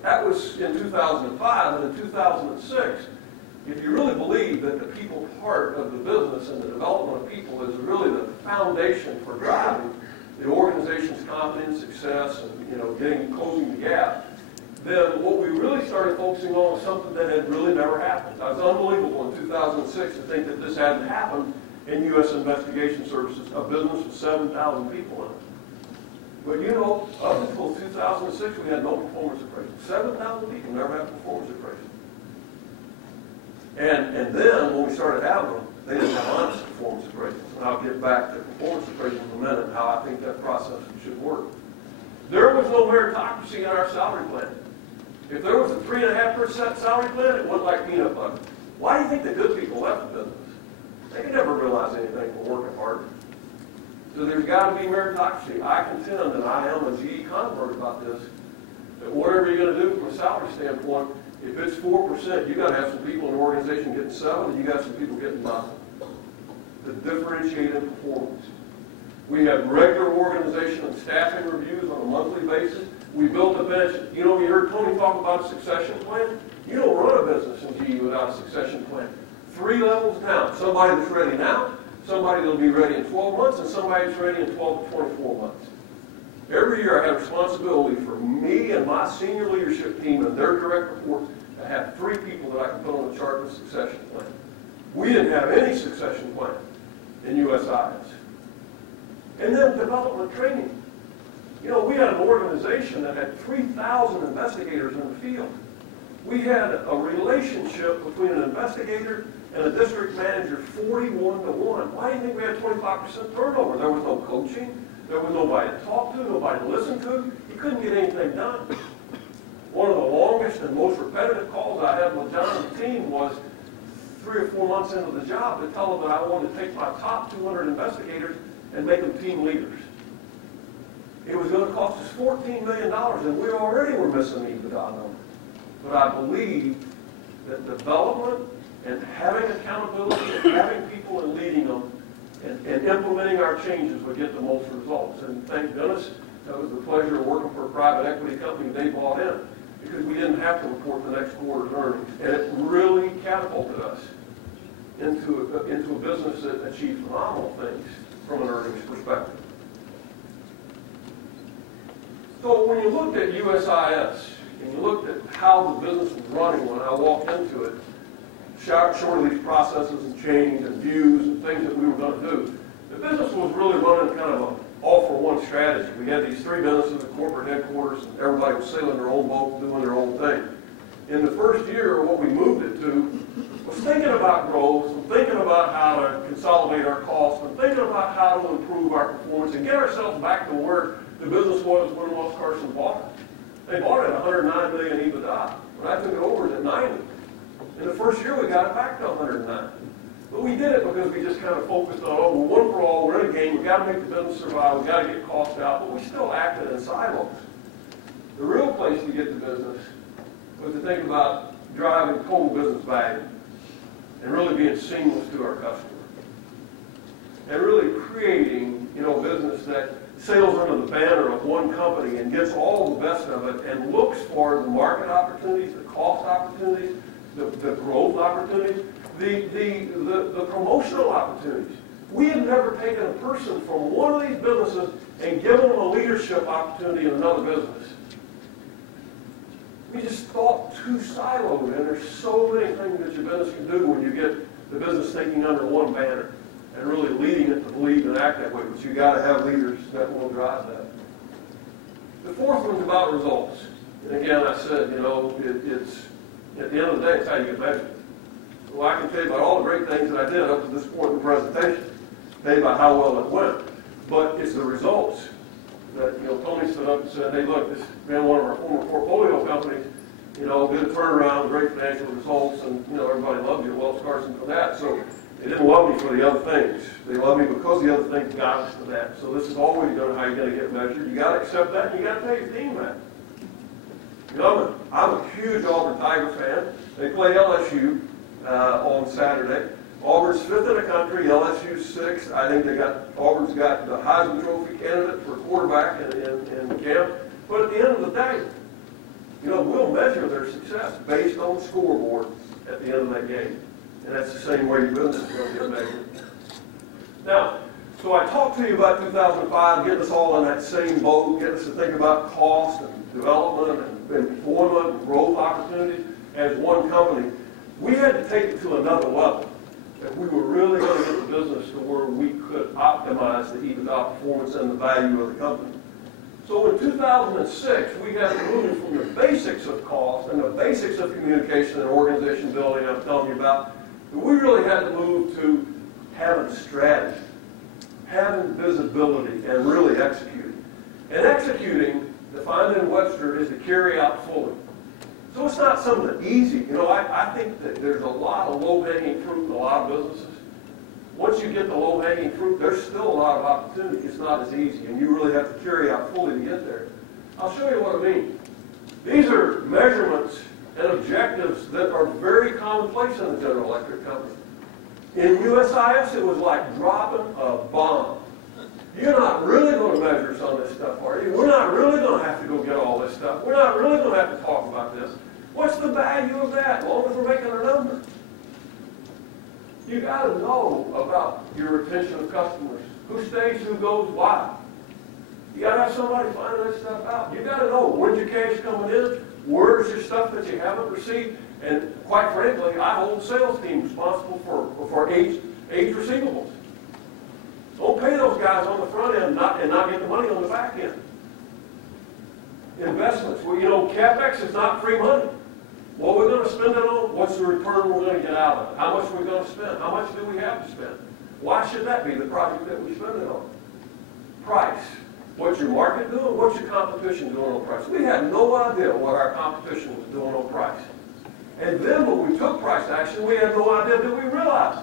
That was in 2005, and in 2006, if you really believe that the people part of the business and the development of people is really the foundation for driving the organization's confidence, success, and closing the gap, then what we really started focusing on was something that had really never happened. It was unbelievable in 2006 to think that this hadn't happened in U.S. Investigation Services, a business with 7,000 people in it. But up until 2006, we had no performance appraisal. 7,000 people never had performance appraisal. And then when we started having them, they didn't have honest performance appraisals. And I'll get back to performance appraisal in a minute and how I think that process should work. There was no meritocracy in our salary plan. If there was a 3.5% salary plan, it went like peanut butter. Why do you think the good people left the business? They could never realize anything from working hard. So there's got to be meritocracy. I contend, and I am a GE convert about this, that whatever you're going to do from a salary standpoint, if it's 4%, you got to have some people in the organization getting 7, and you got some people getting 9. The differentiated performance. We have regular organization and staffing reviews on a monthly basis. We built a bench. You heard Tony talk about a succession plan. You don't run a business in GE without a succession plan. 3 levels down. Somebody that's ready now, somebody that'll be ready in 12 months, and somebody that's ready in 12 to 24 months. Every year I have responsibility for me and my senior leadership team and their direct reports to have 3 people that I can put on the chart with a succession plan. We didn't have any succession plan in USIS. And then development training. We had an organization that had 3,000 investigators in the field. We had a relationship between an investigator and a district manager 41 to 1. Why do you think we had 25% turnover? There was no coaching. There was nobody to talk to, nobody to listen to. You couldn't get anything done. One of the longest and most repetitive calls I had with John and the team was 3 or 4 months into the job to tell them that I wanted to take my top 200 investigators and make them team leaders. It was going to cost us $14 million, and we already were missing the EBITDA number. But I believe that development and having accountability and having people and leading them and implementing our changes would get the most results. And thank goodness, that was the pleasure of working for a private equity company they bought in, because we didn't have to report the next quarter's earnings. And it really catapulted us into a business that achieved phenomenal things from an earnings perspective. So when you looked at USIS, and you looked at how the business was running when I walked into it, short of these processes and change and views and things that we were going to do, the business was really running kind of an all-for-one strategy. We had these 3 businesses at corporate headquarters, and everybody was sailing their own boat, doing their own thing. In the first year, what we moved it to was thinking about growth, and thinking about how to consolidate our costs, and thinking about how to improve our performance and get ourselves back to where the business was when Ross Carson bought it. They bought it at $109 million EBITDA. When I took it over, it was at $90. In the first year, we got it back to $109. But we did it because we just kind of focused on, we're one for all, we're in a game, we've got to make the business survive, we've got to get costs out, but we still acted in silos. The real place to get the business was to think about driving total business value and really being seamless to our customer. And really creating, business that sails under the banner of one company and gets all the best of it and looks for the market opportunities, the cost opportunities, the growth opportunities, the promotional opportunities. We had never taken a person from one of these businesses and given them a leadership opportunity in another business. We just thought too siloed, and there's so many things that your business can do when you get the business thinking under one banner and really leading it to believe and act that way. But you got to have leaders that will drive that. The fourth one's about results. And again, I said, it's at the end of the day, it's how you get measured. Well, I can tell you about all the great things that I did up to this point in the presentation, tell you about how well it went. But it's the results that, Tony stood up and said, hey, look, this man, one of our former portfolio companies, did a turnaround, great financial results, and, everybody loved you at Wells Carson for that. So they didn't love me for the other things. They loved me because the other things got us to that. So this is always how you're going to get measured. You got to accept that, and you got to tell your team that. I'm a huge Auburn Tiger fan. They play LSU on Saturday. Auburn's 5th in the country, LSU's 6th. I think Auburn's got the Heisman Trophy candidate for quarterback in camp. But at the end of the day, we'll measure their success based on the scoreboard at the end of that game. And that's the same way your business is going to get measured. Now, so I talked to you about 2005, getting us all in that same boat, getting us to think about cost and development and employment and growth opportunities as one company. We had to take it to another level. If we were really going to get the business to where we could optimize the EBITDA performance and the value of the company. So in 2006, we got to move from the basics of cost and the basics of communication and organization building I'm telling you about. We really had to move to having strategy, having visibility, and really executing. And executing, defined in Webster, is to carry out fully. So it's not something easy. I think that there's a lot of low-hanging fruit in a lot of businesses. Once you get the low-hanging fruit, there's still a lot of opportunity. It's not as easy, and you really have to carry out fully to get there. I'll show you what I mean. These are measurements and objectives that are very commonplace in the General Electric company. In USIS, it was like dropping a bomb. You're not really going to measure some of this stuff, are you? We're not really going to have to go get all this stuff. We're not really going to have to talk about this. What's the value of that, as long as we're making a number? You got to know about your retention of customers. Who stays, who goes, why. You got to have somebody finding that stuff out. You got to know when's your cash coming in, where's your stuff that you haven't received, and quite frankly, I hold the sales team responsible for aged receivables. Don't pay those guys on the front end and not get the money on the back end. Investments. Well, CapEx is not free money. What we're going to spend it on, what's the return we're going to get out of it? How much are we going to spend? How much do we have to spend? Why should that be the project that we spend it on? Price. What's your market doing? What's your competition doing on price? We had no idea what our competition was doing on price. And then when we took price action, we had no idea that we realized.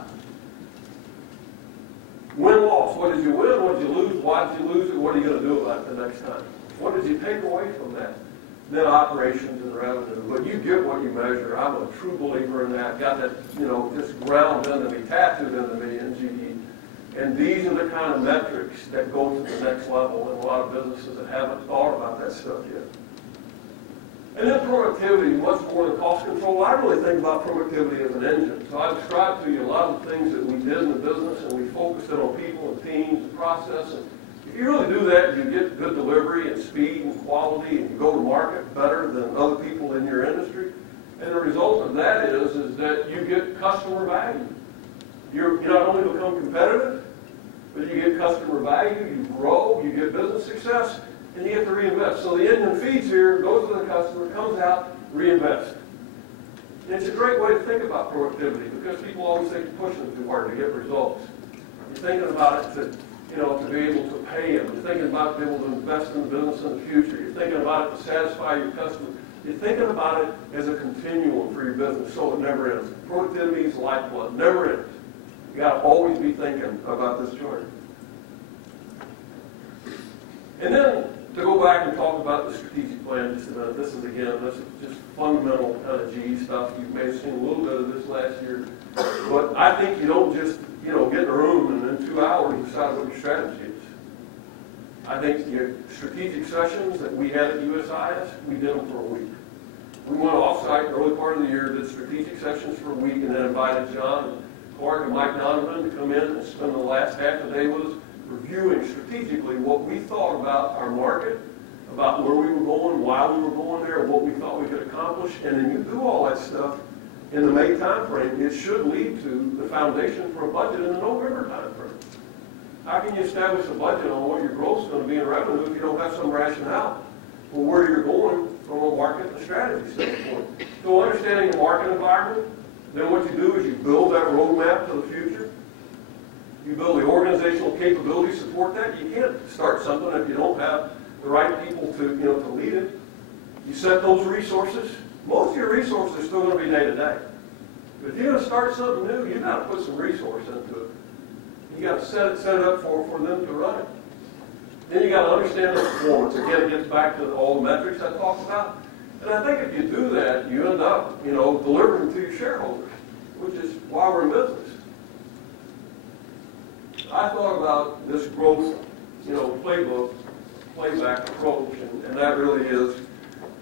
Win-loss. What did you win? What did you lose? Why did you lose it? What are you going to do about it the next time? What did you take away from that? Then operations and revenue. But you get what you measure. I'm a true believer in that. Got that, just ground into me, tattooed into me in GE. And these are the kind of metrics that go to the next level in a lot of businesses that haven't thought about that stuff yet. And then productivity, much more than cost control. I really think about productivity as an engine. So I described to you a lot of things that we did in the business, and we focused it on people and teams and process. And if you really do that, you get good delivery and speed and quality, and you go to market better than other people in your industry. And the result of that is that you get customer value. You not only become competitive, but you get customer value, you grow, you get business success, and you get to reinvest. So the engine feeds here, goes to the customer, comes out, reinvest. And it's a great way to think about productivity because people always think you're pushing too hard to get results. You're thinking about it to be able to pay them. You're thinking about being able to invest in the business in the future. You're thinking about it to satisfy your customer. You're thinking about it as a continuum for your business so it never ends. Productivity is lifeblood, never ends. You got to always be thinking about this journey. And then to go back and talk about the strategic plan just a minute. This is just fundamental kind of GE stuff. You may have seen a little bit of this last year. But I think you don't just, get in a room and in 2 hours you decide what your strategy is. I think your strategic sessions that we had at USIS, we did them for a week. We went off-site early part of the year, did strategic sessions for a week, and then invited John, Clark, and Mike Donovan to come in and spend the last half of the day with us, reviewing strategically what we thought about our market, about where we were going, why we were going there, what we thought we could accomplish. And then you do all that stuff in the May time frame, it should lead to the foundation for a budget in the November time frame. How can you establish a budget on what your growth is going to be in revenue if you don't have some rationale for where you're going from a market and strategy standpoint? So understanding the market environment, then what you do is you build that roadmap to the future. You build the organizational capability to support that. You can't start something if you don't have the right people to lead it. You set those resources. Most of your resources are still going to be day to day. But if you're going to start something new, you've got to put some resource into it. You got to set it up for them to run it. Then you got to understand the performance. Again, it gets back to all the metrics I talked about. And I think if you do that, you end up, delivering to your shareholders, which is why we're in business. I thought about this growth, playbook, playback approach, and that really is,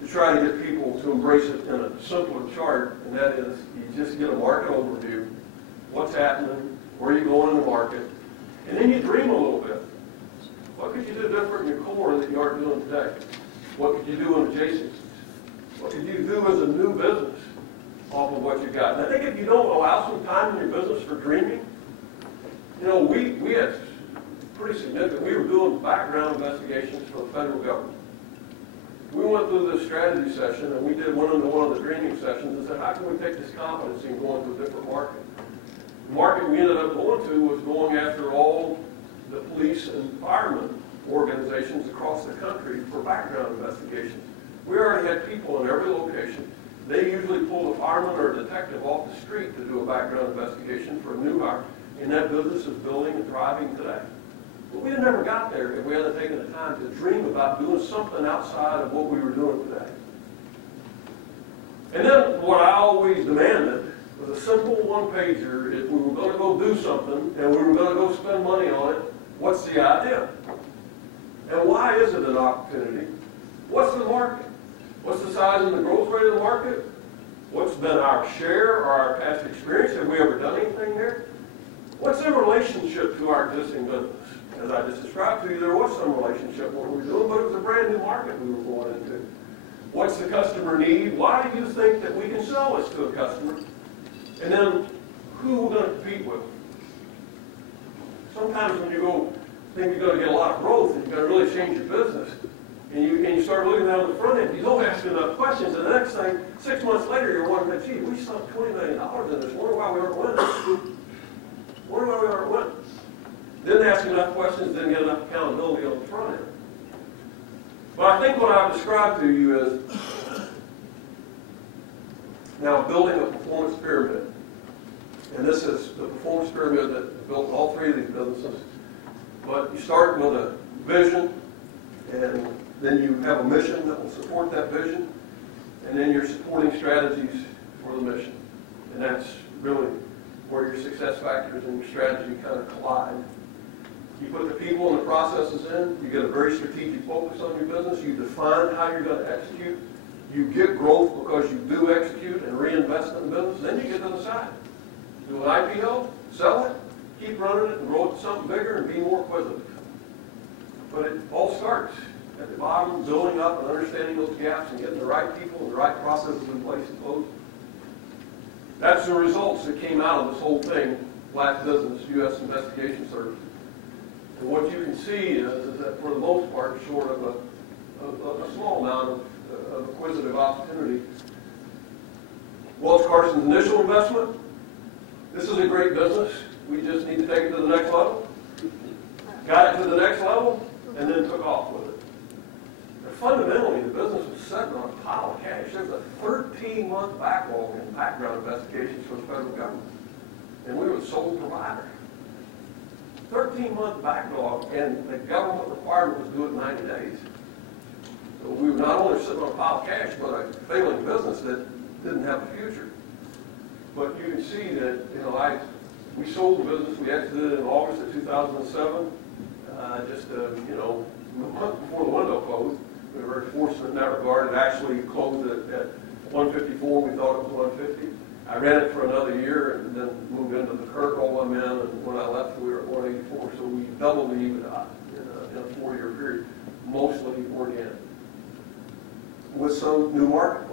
to try to get people to embrace it in a simpler chart, and that is you just get a market overview, what's happening, where you're going in the market, and then you dream a little bit. What could you do different in your core that you aren't doing today? What could you do in adjacencies? What could you do as a new business off of what you got? And I think if you don't allow some time in your business for dreaming, you know, we had pretty significant, we were doing background investigations for the federal government. We went through this strategy session, and we went into one of the dreaming sessions and said, how can we take this competency and go into a different market? The market we ended up going to was going after all the police and firemen organizations across the country for background investigations. We already had people in every location. They usually pull a fireman or a detective off the street to do a background investigation for a new hire, and that business is building and thriving today. But we never got there if we hadn't taken the time to dream about doing something outside of what we were doing today. And then what I always demanded was a simple one-pager. If we were going to go do something and we were going to go spend money on it, what's the idea? And why is it an opportunity? What's the market? What's the size and the growth rate of the market? What's been our share or our past experience? Have we ever done anything there? What's the relationship to our existing business? As I just described to you, there was some relationship what we were doing, but it was a brand new market we were going into. What's the customer need? Why do you think that we can sell this to a customer? And then, who we're going to compete with? Sometimes when you think you're going to get a lot of growth and you're going to really change your business, and you start looking down the front end, you don't ask enough questions, and the next thing, 6 months later, you're wondering, gee, we sunk $20 million in this. Wonder why we aren't winning. Wonder why we aren't winning. Didn't ask enough questions, didn't get enough accountability on the front end. But I think what I've described to you is now building a performance pyramid. And this is the performance pyramid that built all three of these businesses. But you start with a vision, and then you have a mission that will support that vision, and then you're supporting strategies for the mission. And that's really where your success factors and your strategy kind of collide. You put the people and the processes in, you get a very strategic focus on your business, you define how you're going to execute, you get growth because you do execute and reinvest in the business, then you get to the side. Do an IPO, sell it, keep running it, and grow it to something bigger and be more acquisitive. But it all starts at the bottom, building up and understanding those gaps and getting the right people and the right processes in place to close them. That's the results that came out of this whole thing, Black Business, U.S. Investigation Service. And what you can see is that for the most part, short of a small amount of acquisitive opportunity, Welch Carson's initial investment, this is a great business. We just need to take it to the next level. Got it to the next level, and then took off with it. And fundamentally, the business was sitting on a pile of cash. There's a 13-month backlog in background investigations for the federal government. And we were the sole provider. 13-month backlog, and the government requirement was to do it in 90 days. So we were not only sitting on a pile of cash, but a failing business that didn't have a future. But you can see that, we sold the business. We exited in August of 2007, just a month before the window closed. We were very fortunate in that regard. It actually closed at 154. We thought it was 150. I ran it for another year and then moved into the current role I'm in, and when I left, we were at 184. So we doubled the EBITDA in a 4-year period, mostly organic, with some new market